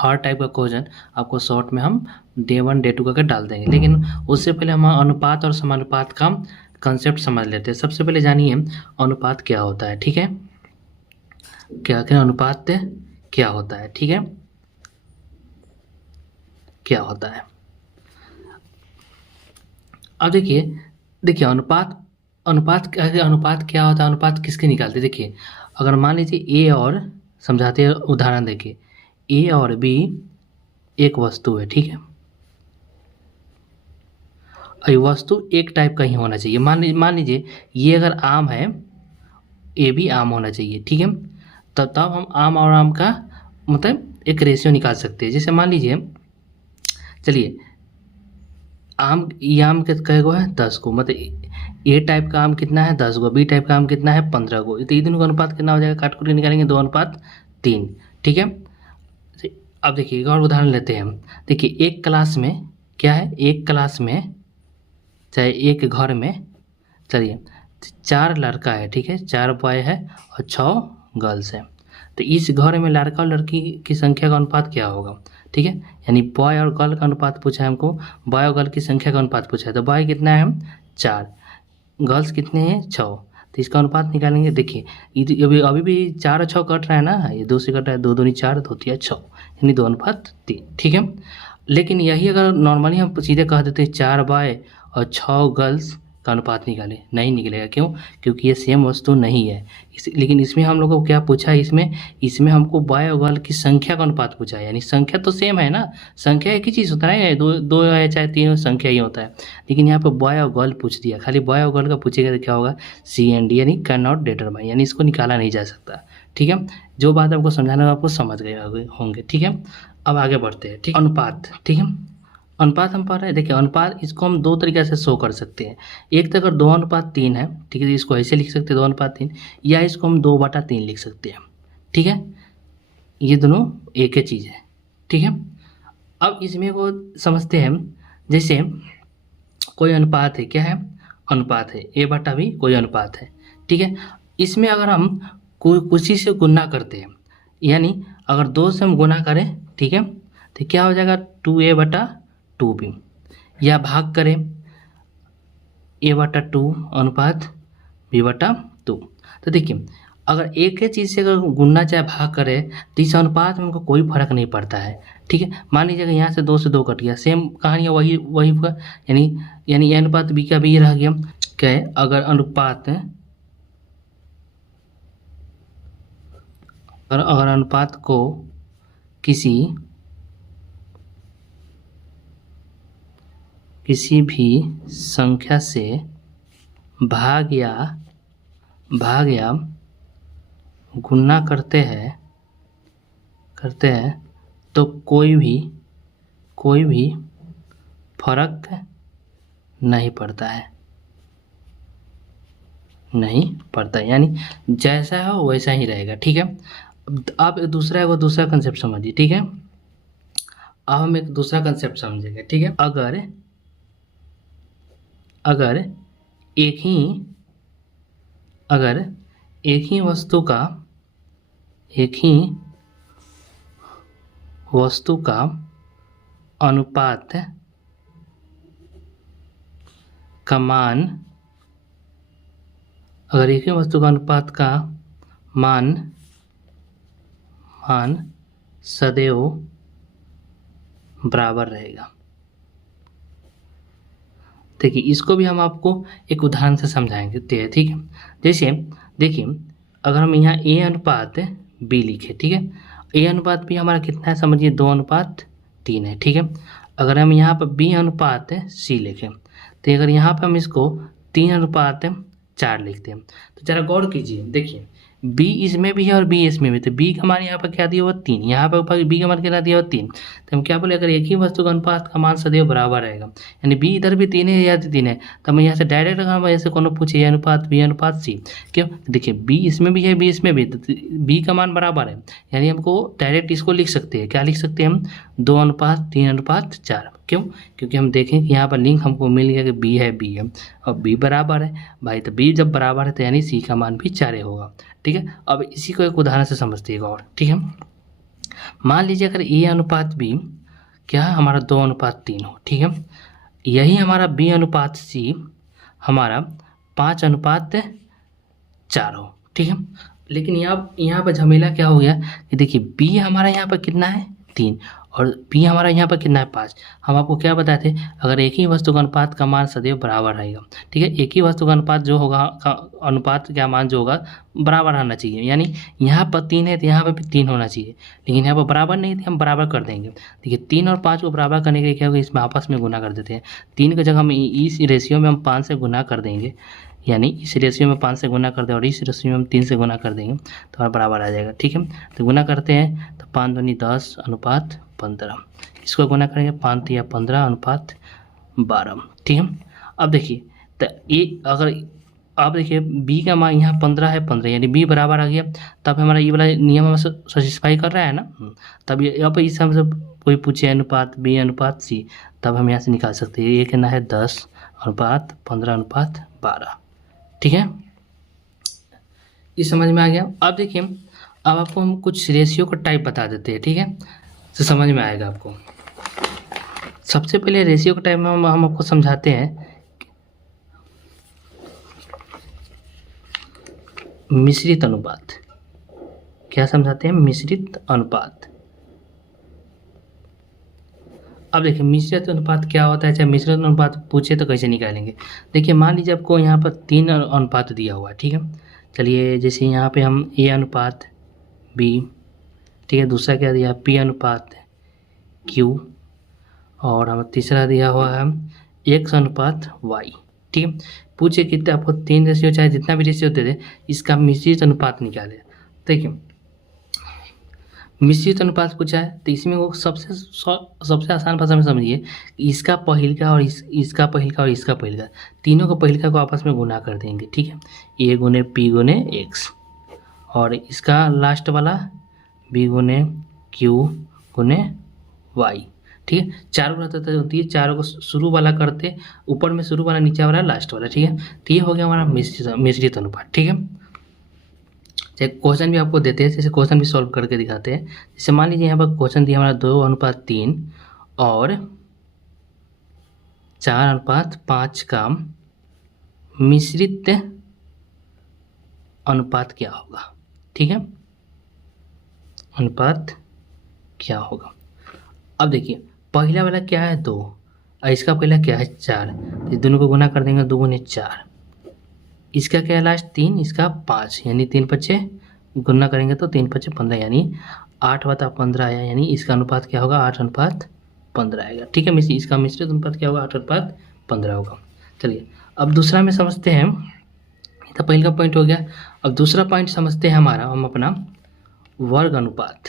हर type का question आपको short में हम डे 1 डे 2 करके डाल देंगे, लेकिन उससे पहले हम अनुपात और समानुपात का कंसेप्ट समझ लेते हैं। सबसे पहले जानिए अनुपात क्या होता है, ठीक है। क्या क्या अनुपात क्या होता है, ठीक है, क्या होता है। अब देखिए अनुपात अनुपात क्या होता है, अनुपात किसके निकालते हैं। देखिए अगर मान लीजिए ए और, समझाते हैं उदाहरण देखिए, ए और बी एक वस्तु है, ठीक है। ये वस्तु एक टाइप का ही होना चाहिए। मान लीजिए ये अगर आम है, ए भी आम होना चाहिए, ठीक है। तब हम आम और आम का मतलब एक रेशियो निकाल सकते हैं। जैसे मान लीजिए, चलिए आम, ये आम कै गो है 10 को, मतलब ए टाइप का आम कितना है 10 गो, बी टाइप का आम कितना है 15 गो। तो ये दोनों का अनुपात कितना हो जाएगा, काट के निकालेंगे 2:3, ठीक है। अब देखिए एक और उदाहरण लेते हैं हम। देखिए एक क्लास में क्या है, एक क्लास में चाहे एक घर में, चलिए 4 लड़का है, ठीक है, 4 बॉय है और 6 गर्ल्स है। तो इस घर में लड़का और लड़की की संख्या का अनुपात क्या होगा, ठीक है। यानी बॉय और गर्ल का अनुपात पूछा है हमको, बॉय और गर्ल की संख्या का अनुपात पूछा है। तो बॉय कितना है 4, गर्ल्स कितने हैं 6, तो इसका अनुपात निकालेंगे। देखिए अभी भी 4 और 6 कट रहा है ना, ये 2 से कट रहा है, 2 दूनी 4, 2 तिया 6, यानी 2:3, ठीक है। लेकिन यही अगर नॉर्मली हम सीधे कह देते 4 बॉय और 6 गर्ल्स का अनुपात निकाले, नहीं निकलेगा। क्यों? क्योंकि ये सेम वस्तु नहीं है। लेकिन इसमें हम लोगों को क्या पूछा है, इसमें हमको बॉय और गर्ल की संख्या का अनुपात पूछा है। यानी संख्या तो सेम है ना, संख्या एक ही चीज़ होता है, दो है चाहे 3 संख्या ही होता है। लेकिन यहाँ पर बॉय और गर्ल पूछ दिया, खाली बॉय और गर्ल का पूछेगा तो क्या होगा, C&D, यानी कैन नॉट डिटरमाइन, यानी इसको निकाला नहीं जा सकता, ठीक है। जो बात आपको समझाना है आपको समझ गए होंगे, ठीक है। अब आगे बढ़ते हैं, ठीक। अनुपात, ठीक है, अनुपात हम पढ़ रहे हैं। देखिए अनुपात, इसको हम 2 तरीके से शो कर सकते हैं। एक तो अगर 2:3 है, ठीक है, तो इसको ऐसे लिख सकते हैं 2:3, या इसको हम 2/3 लिख सकते हैं, ठीक है। ये दोनों एक ही चीज़ है, ठीक है। अब इसमें को समझते हैं, जैसे कोई अनुपात है, क्या है, अनुपात है, A/B कोई अनुपात है, ठीक है। इसमें अगर हम कुछ से गुना करते हैं, यानी अगर 2 से हम गुना करें, ठीक है, तो क्या हो जाएगा 2A/2B, या भाग करें A/2 अनुपात B/2। तो देखिए अगर एक ही चीज़ से अगर गुणना चाहे भाग करें तो इस अनुपात में हमको कोई फर्क नहीं पड़ता है, ठीक है। मान लीजिए कि यहाँ से 2 से 2 कट गया, सेम कहानी है, वही का, यानी A अनुपात B का B रह गया। क्या है, अगर अनुपात को किसी भी संख्या से भाग या गुणा करते हैं तो कोई भी फर्क नहीं पड़ता है, यानी जैसा हो वैसा ही रहेगा, ठीक है। अब दूसरा कंसेप्ट समझिए, ठीक है। अब हम एक दूसरा कंसेप्ट समझेंगे, ठीक है। अगर एक ही वस्तु का अनुपात का मान, अगर एक ही वस्तु का अनुपात का मान सदैव बराबर रहेगा। देखिए इसको भी हम आपको एक उदाहरण से समझाएंगे, ठीक है। जैसे देखिए अगर हम यहाँ A/B लिखे, ठीक है, A/B हमारा कितना है समझिए 2:3 है, ठीक है। अगर हम यहाँ पर B/C लिखें, तो अगर यहाँ पर हम इसको 3:4 लिखते हैं, तो जरा गौर कीजिए। देखिए B इसमें भी है और B इसमें भी, तो B का मान यहाँ पर क्या दिया हुआ 3, यहाँ पर B का मान कितना दिया हुआ 3, तो हम क्या बोले, अगर एक ही वस्तु का अनुपात का मान सदैव बराबर रहेगा, यानी B इधर भी 3 है या 3 है, तो हम यहाँ से डायरेक्ट अगर हम ऐसे कोनो पूछे अनुपात B/C, क्यों, देखिए B इसमें भी है B इसमें भी, तो B का मान बराबर है, यानी हमको डायरेक्ट इसको लिख सकते हैं, क्या लिख सकते हैं हम 2:3:4। क्यों? क्योंकि हम देखें कि यहाँ पर लिंक हमको मिल गया कि B है और B बराबर है भाई, तो B जब बराबर है तो यानी C का मान भी 4 होगा, ठीक है। अब इसी को एक उदाहरण से समझते हैं और, ठीक है। मान लीजिए अगर ए अनुपात बी क्या है हमारा 2:3 हो, ठीक है। यही हमारा बी अनुपात सी हमारा 5:4 हो, ठीक है। लेकिन यहाँ पर झमेला क्या हो गया कि देखिए बी हमारा यहाँ पर कितना है 3 और बी हमारा यहाँ पर कितना है 5। हम आपको क्या बताए थे, अगर एक ही वस्तु का अनुपात का मान सदैव बराबर रहेगा, ठीक है। एक ही वस्तु का अनुपात जो होगा अनुपात का मान जो होगा बराबर रहना चाहिए, यानी यहाँ पर 3 है तो यहाँ पर भी 3 होना चाहिए, लेकिन यहाँ पर बराबर नहीं थे हम बराबर कर देंगे। देखिए 3 और 5 को बराबर करने के लिए क्या होगा, इसमें आपस में गुना कर देते हैं। 3 की जगह हम इस रेशियो में हम 5 से गुना कर देंगे, यानी इस रेशियो में 5 से गुना कर दें और इस रेशियो में हम 3 से गुना कर देंगे तो हमारा बराबर आ जाएगा, ठीक है। तो गुना करते हैं तो 5 दूनी 10 अनुपात 15, इसको गुना करेंगे 5 तिया 15 अनुपात 12, ठीक है। अब देखिए तो ये अगर आप देखिए बी का मान यहाँ 15 है 15 यानी बी बराबर आ गया, तब हमारा ये वाला नियम हमें सेटिस्फाई कर रहा है ना। तब यहाँ पर इस हमसे कोई पूछे अनुपात बी अनुपात सी, तब हम यहाँ से निकाल सकते हैं। ये कहना है 10 अनुपात 15 अनुपात 12, ठीक है। ये समझ में आ गया। अब देखिए अब आपको हम कुछ रेशियो का टाइप बता देते हैं, ठीक है, तो समझ में आएगा आपको। सबसे पहले रेशियो का टाइप में हम आपको समझाते हैं मिश्रित अनुपात। क्या समझाते हैं, मिश्रित अनुपात। अब देखिए मिश्रित अनुपात क्या होता है, चाहे मिश्रित अनुपात पूछे तो कैसे निकालेंगे। देखिए मान लीजिए आपको यहाँ पर 3 अनुपात दिया हुआ है, ठीक है। चलिए जैसे यहाँ पे हम ए अनुपात बी, ठीक है, दूसरा क्या दिया पी अनुपात क्यू, और हम तीसरा दिया हुआ है एक्स अनुपात वाई, ठीक है। पूछे कितने आपको 3 रेशियो चाहे जितना भी रेशियो दे दे, इसका मिश्रित अनुपात निकाले। देखिए मिश्रित अनुपात पूछा है तो इसमें वो सबसे आसान भाषा में समझिए, इसका पहिलका और इसका पहिलका और इसका पहिलका, तीनों का पहिलका को आपस में गुना कर देंगे, ठीक है। ए गुने पी गुने एक्स, और इसका लास्ट वाला बी गुने क्यू गुने वाई, ठीक है। चारों रहता होती है, चारों को शुरू वाला करते ऊपर में शुरू वाला नीचे वाला लास्ट वाला, ठीक है। तो ये हो गया हमारा मिश्रित अनुपात, ठीक है। क्वेश्चन भी आपको देते हैं, जैसे क्वेश्चन भी सॉल्व करके दिखाते हैं। जैसे मान लीजिए यहाँ पर क्वेश्चन दिया हमारा 2:3 और 4:5 का मिश्रित अनुपात क्या होगा, ठीक है, अनुपात क्या होगा। अब देखिए पहला वाला क्या है 2 और इसका पहला क्या है 4, इस दोनों को गुना कर देंगे 2 गुने 4, इसका क्या है लास्ट 3, इसका 5, यानी 3 5 गुना करेंगे तो 3 5 15, यानी 8/15 आया, यानी इसका अनुपात क्या होगा 8:15 आएगा, ठीक है। इसका मिश्रित अनुपात क्या होगा 8:15 होगा। चलिए अब दूसरा में समझते हैं, तो पहले का पॉइंट हो गया। अब दूसरा पॉइंट समझते हैं हमारा हम अपना वर्ग अनुपात।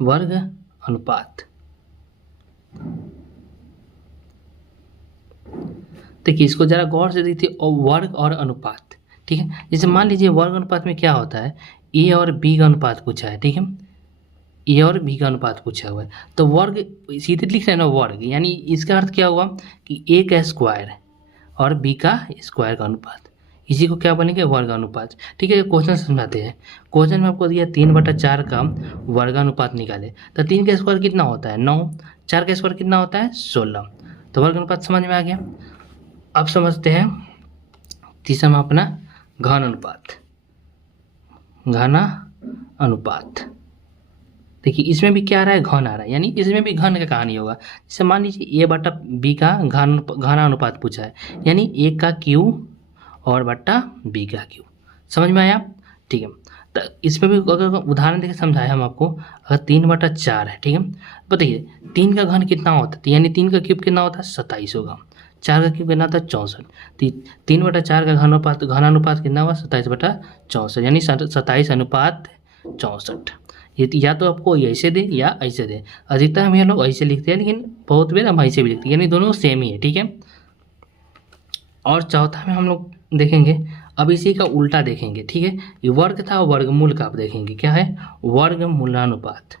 वर्ग अनुपात देखिए इसको जरा गौर से देखिए, वर्ग और अनुपात, ठीक है। जैसे मान लीजिए वर्ग अनुपात में क्या होता है, ए और बी का अनुपात पूछा है, ठीक है, ए और बी का अनुपात पूछा हुआ है, तो वर्ग सीधे लिख रहे हैं ना वर्ग, यानी इसका अर्थ क्या हुआ कि ए का स्क्वायर और बी का स्क्वायर का अनुपात, इसी को क्या बनेंगे वर्ग अनुपात, ठीक है। क्वेश्चन समझाते हैं। क्वेश्चन में आपको दिया 3/4 का वर्गानुपात निकाले, तो 3 का स्क्वायर कितना होता है 9, 4 का स्क्वायर कितना होता है 16, तो वर्ग अनुपात समझ में आ गया। अब समझते हैं तीसरा में अपना घन अनुपात। घन अनुपात देखिए इसमें भी क्या आ रहा है घन आ रहा है, यानी इसमें भी घन का कहानी होगा। जैसे मान लीजिए ए बटा बी का घन अनुपात पूछा है, यानी ए का क्यू और बट्टा बी का क्यू, समझ में आया, ठीक है। तो इसमें भी अगर उदाहरण देकर समझाए हम आपको, अगर 3/4 है, ठीक है, बताइए 3 का घन कितना होता है, यानी 3 का क्यूब कितना होता है 27 होगा, 4 का क्यूब कितना होता है 64, तो 3/4 का घनानुपात कितना हुआ 27/64, यानी 27/64। ये या तो आपको ऐसे दे या ऐसे दे, अधिकतर हम ये लोग ऐसे लिखते हैं, लेकिन बहुत बार हम ऐसे भी लिखते हैं, यानी दोनों सेम ही है, ठीक है। और चौथा में हम लोग देखेंगे, अब इसी का उल्टा देखेंगे, ठीक है। ये वर्ग था, वर्गमूल का आप देखेंगे क्या है वर्गमूलानुपात।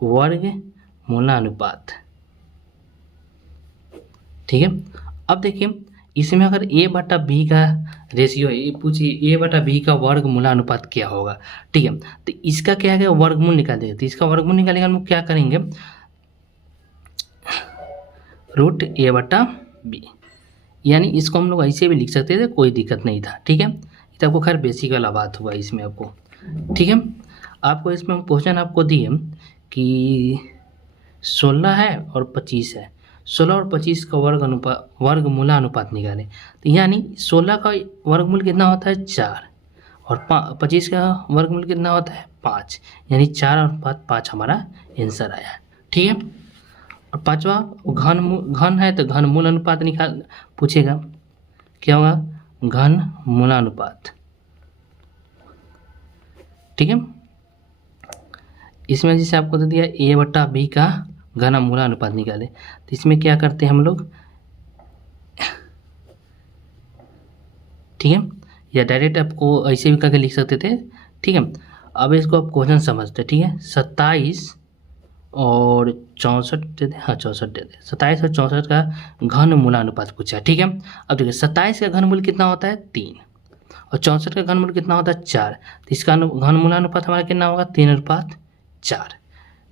वर्गमूलानुपात, ठीक है। अब देखिए इसमें अगर ए बटा बी का रेशियो है, ये पूछिए ए बटा बी का वर्गमूलानुपात क्या होगा, ठीक है। तो इसका क्या है, वर्गमूल निकाल देंगे। तो इसका वर्गमूल निकालेंगे हम लोग क्या करेंगे, रूट ए बटा बी, यानी इसको हम लोग ऐसे भी लिख सकते थे, कोई दिक्कत नहीं था, ठीक है। ये तो आपको खैर बेसिक वाला बात हुआ इसमें आपको, ठीक है। आपको इसमें हम क्वेश्चन आपको दिए कि 16 है और 25 है, 16 और 25 का वर्गमूलानुपात निकालें। तो यानी 16 का वर्गमूल कितना होता है 4 और 25 का वर्गमूल कितना होता है 5, यानी 4/5 हमारा आंसर आया, ठीक है। और पांचवा घन है तो घन मूल अनुपात निकाल पूछेगा, क्या होगा, घन मूलानुपात, ठीक है। इसमें जैसे आपको दे दिया ए बटा बी का घन मूलानुपात निकाले, तो इसमें क्या करते हैं हम लोग, ठीक है, या डायरेक्ट आपको ऐसे भी करके लिख सकते थे, ठीक है। अब इसको आप क्वेश्चन समझते, ठीक है। 27 और 64 दे दे, हाँ 64 दे दे, 27 और 64 का घन मूलानुपात पूछा, ठीक है। अब देखिए 27 का घनमूल कितना होता है 3 और 64 का घनमूल कितना होता है 4, तो इसका घन मूलानुपात हमारा कितना होगा 3/4।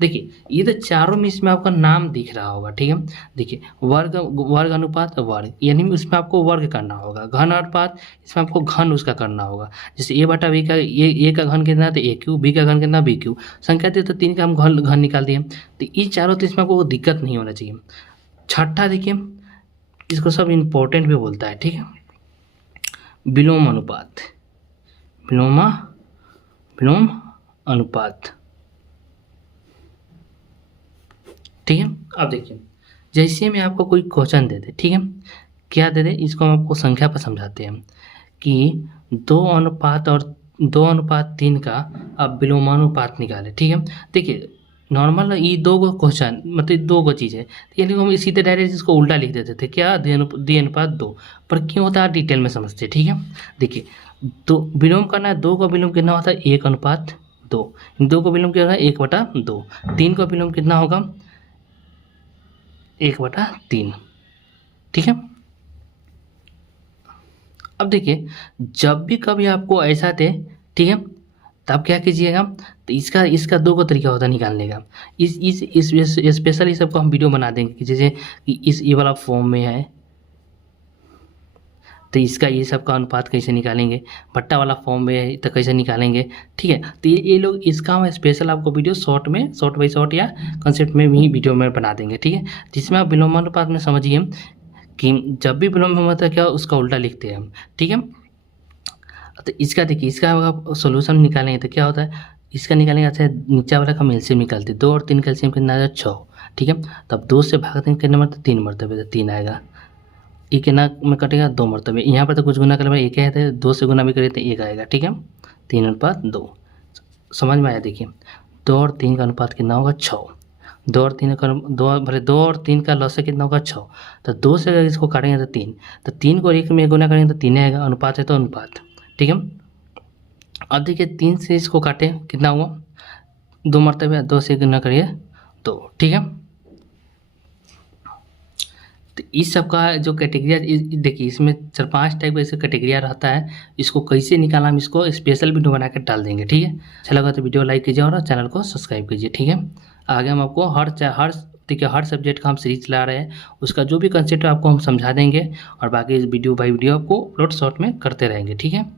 देखिए ये तो चारों में इसमें आपका नाम दिख रहा होगा, ठीक है। देखिए वर्ग अनुपात वर्ग, यानी उसमें आपको वर्ग करना होगा, घन अनुपात इसमें आपको घन उसका करना होगा। जैसे ए बटा बी का ए का घन कितना था ए क्यू, बी का घन कितना बी क्यू, संख्या थी तो 3 का हम घन निकाल दिए। तो ये चारों तो इसमें आपको दिक्कत नहीं होना चाहिए। छठा देखिए, इसको सब इम्पोर्टेंट भी बोलता है, ठीक है, विलोम अनुपात, विलोम अनुपात, ठीक है। अब देखिए जैसे मैं आपको कोई क्वेश्चन दे दे, ठीक है, क्या दे दे, इसको हम आपको संख्या पर समझाते हैं कि 2:3 का आप विलोमानुपात निकाले, ठीक है। देखिए नॉर्मल ये 2 को क्वेश्चन मतलब 2 को चीज़ है, तो यानी हम सीधे डायरेक्ट इसको उल्टा लिख देते थे, क्या 2:2, पर क्यों होता है डिटेल में समझते, ठीक है। देखिए तो विलोम करना है, 2 का विलोम कितना होता है 1:2, 2 का विलोम क्या होगा 1/2, 3 का विलोम कितना होगा 1/3, ठीक है। अब देखिए जब भी कभी आपको ऐसा दे, ठीक है, तब क्या कीजिएगा, तो इसका 2 का तरीका होता है निकालने का। इस स्पेशली सबको हम वीडियो बना देंगे कि जैसे कि इस ये वाला फॉर्म में है तो इसका ये सब का अनुपात कैसे निकालेंगे, भट्टा वाला फॉर्म में है तो कैसे निकालेंगे, ठीक है। तो ये लोग इसका हम स्पेशल आपको वीडियो शॉर्ट बाई शॉर्ट या कंसेप्ट में भी वीडियो में बना देंगे, ठीक है। जिसमें आप विलोमानुपात में समझिए कि जब भी विलोम होता है क्या उसका उल्टा लिखते हैं हम, ठीक है। तो इसका देखिए, इसका सोल्यूशन निकालेंगे तो क्या होता है, इसका निकालेंगे अच्छा नीचा वाला का हम एलसीएम निकालते हैं, 2 और 3 का एलसीएम कितना आएगा 6, ठीक है। तब 2 से भाग देंगे कितने मरतबे 3 मरतबे, तो 3 आएगा, एक कितना में कटेगा 2 मरतबे, यहाँ पर तो कुछ गुना करें एक है तो 2 से गुना भी करें तो 1 आएगा, ठीक है। 3:2 समझ में आया। देखिए 2 और 3 का अनुपात कितना होगा 6, 2 और 3 का 2 और 3 का लॉस कितना होगा 6, तो 2 से अगर इसको काटेंगे तो 3, तो 3 को 1 में गुना करेंगे तो 3 आएगा, अनुपात है तो अनुपात, ठीक है। अब देखिए 3 से इसको काटे कितना हुआ 2 मरतबे, 2 से गुना करिए 2, ठीक है। तो इस सब का जो कैटेगरिया देखिए इसमें 4-5 टाइप का ऐसे कैटेगरिया रहता है, इसको कैसे निकालना हम इसको स्पेशल वीडियो बना के डाल देंगे, ठीक है। अच्छा लगा तो वीडियो लाइक कीजिए और चैनल को सब्सक्राइब कीजिए, ठीक है। आगे हम आपको हर सब्जेक्ट का हम सीरीज चला रहे हैं, उसका जो भी कंसेप्ट आपको हम समझा देंगे और बाकी वीडियो बाई वीडियो आपको अपलोड शॉर्ट में करते रहेंगे, ठीक है।